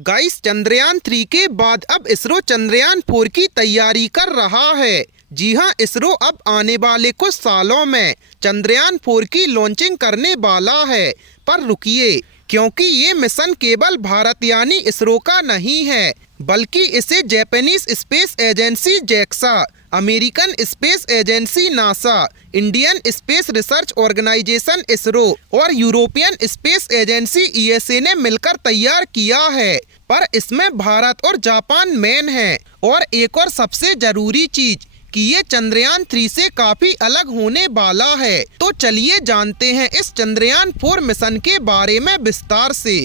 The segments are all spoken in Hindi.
गाइस, चंद्रयान 3 के बाद अब इसरो चंद्रयान 4 की तैयारी कर रहा है। जी हां, इसरो अब आने वाले कुछ सालों में चंद्रयान 4 की लॉन्चिंग करने वाला है। पर रुकिए, क्योंकि ये मिशन केवल भारत यानी इसरो का नहीं है, बल्कि इसे Japanese space agency JAXA, American space agency NASA, Indian space research organisation ISRO और यूरोपियन स्पेस एजेंसी ईएसए ने मिलकर तैयार किया है। पर इसमें भारत और जापान मेन है। और एक और सबसे जरूरी चीज कि ये चंद्रयान 3 से काफी अलग होने वाला है। तो चलिए जानते हैं इस चंद्रयान 4 मिशन के बारे में विस्तार से।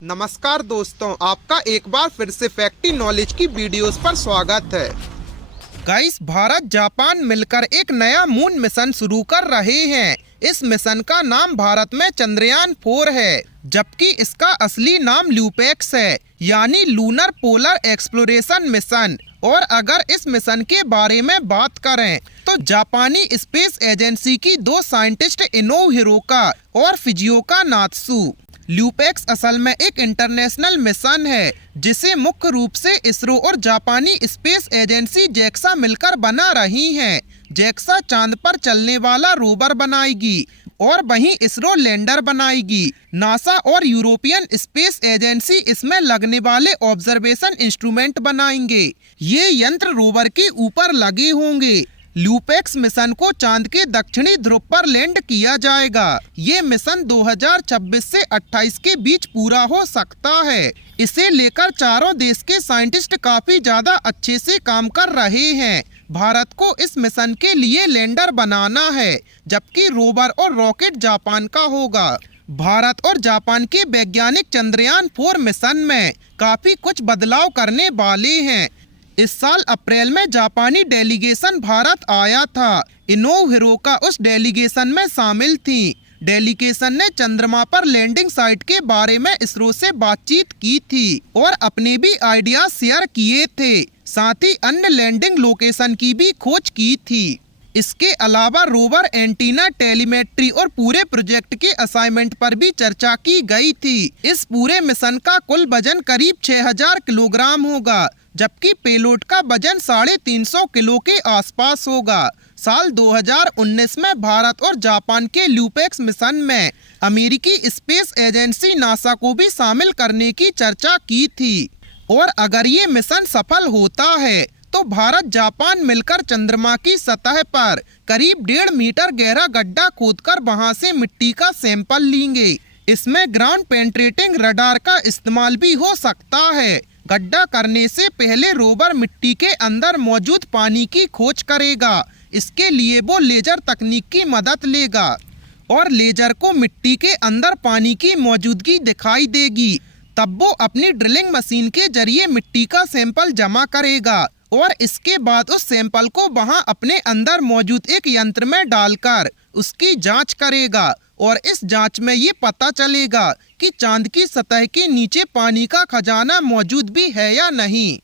नमस्कार दोस्तों, आपका एक बार फिर से फैक्टी नॉलेज की वीडियोस पर स्वागत है। गाइस, भारत जापान मिलकर एक नया मून मिशन शुरू कर रहे हैं। इस मिशन का नाम भारत में चंद्रयान 4 है, जबकि इसका असली नाम ल्यूपेक्स है, यानी लूनर पोलर एक्सप्लोरेशन मिशन। और अगर इस मिशन के बारे में बात करें तो जापानी स्पेस एजेंसी की दो साइंटिस्ट इनो हिरोका और फिजियोका नात्सु। ल्यूपेक्स असल में एक इंटरनेशनल मिशन है, जिसे मुख्य रूप से इसरो और जापानी स्पेस एजेंसी जैक्सा मिलकर बना रही हैं। जैक्सा चांद पर चलने वाला रोवर बनाएगी और वहीं इसरो लैंडर बनाएगी। नासा और यूरोपियन स्पेस एजेंसी इसमें लगने वाले ऑब्जर्वेशन इंस्ट्रूमेंट बनाएंगे। ये यंत्र रोवर के ऊपर लगे होंगे। ल्यूपेक्स मिशन को चांद के दक्षिणी ध्रुव पर लैंड किया जाएगा। ये मिशन 2026 से 28 के बीच पूरा हो सकता है। इसे लेकर चारों देश के साइंटिस्ट काफी ज्यादा अच्छे से काम कर रहे हैं। भारत को इस मिशन के लिए लैंडर बनाना है, जबकि रोवर और रॉकेट जापान का होगा। भारत और जापान के वैज्ञानिक चंद्रयान 4 मिशन में काफी कुछ बदलाव करने वाले हैं। इस साल अप्रैल में जापानी डेलीगेशन भारत आया था। इनो हिरोका उस डेलीगेशन में शामिल थी। डेलीगेशन ने चंद्रमा पर लैंडिंग साइट के बारे में इसरो से बातचीत की थी और अपने भी आइडिया शेयर किए थे। साथ ही अन्य लैंडिंग लोकेशन की भी खोज की थी। इसके अलावा रोवर, एंटीना, टेलीमेट्री और पूरे प्रोजेक्ट के असाइनमेंट पर भी चर्चा की गई थी। इस पूरे मिशन का कुल वजन करीब 6000 किलोग्राम होगा, जबकि पेलोड का वजन 350 किलो के आसपास होगा। साल 2019 में भारत और जापान के ल्यूपेक्स मिशन में अमेरिकी स्पेस एजेंसी नासा को भी शामिल करने की चर्चा की थी। और अगर ये मिशन सफल होता है तो भारत जापान मिलकर चंद्रमा की सतह पर करीब 1.5 मीटर गहरा गड्ढा खोदकर वहां से मिट्टी का सैंपल लेंगे। इसमें ग्राउंड पेनिट्रेटिंग रडार का इस्तेमाल भी हो सकता है। गड्ढा करने से पहले रोवर मिट्टी के अंदर मौजूद पानी की खोज करेगा। इसके लिए वो लेजर तकनीक की मदद लेगा और लेजर को मिट्टी के अंदर पानी की मौजूदगी दिखाई देगी। तब वो अपनी ड्रिलिंग मशीन के जरिए मिट्टी का सैंपल जमा करेगा और इसके बाद उस सैंपल को वहां अपने अंदर मौजूद एक यंत्र में डालकर उसकी जांच करेगा। और इस जांच में ये पता चलेगा कि चांद की सतह के नीचे पानी का खजाना मौजूद भी है या नहीं।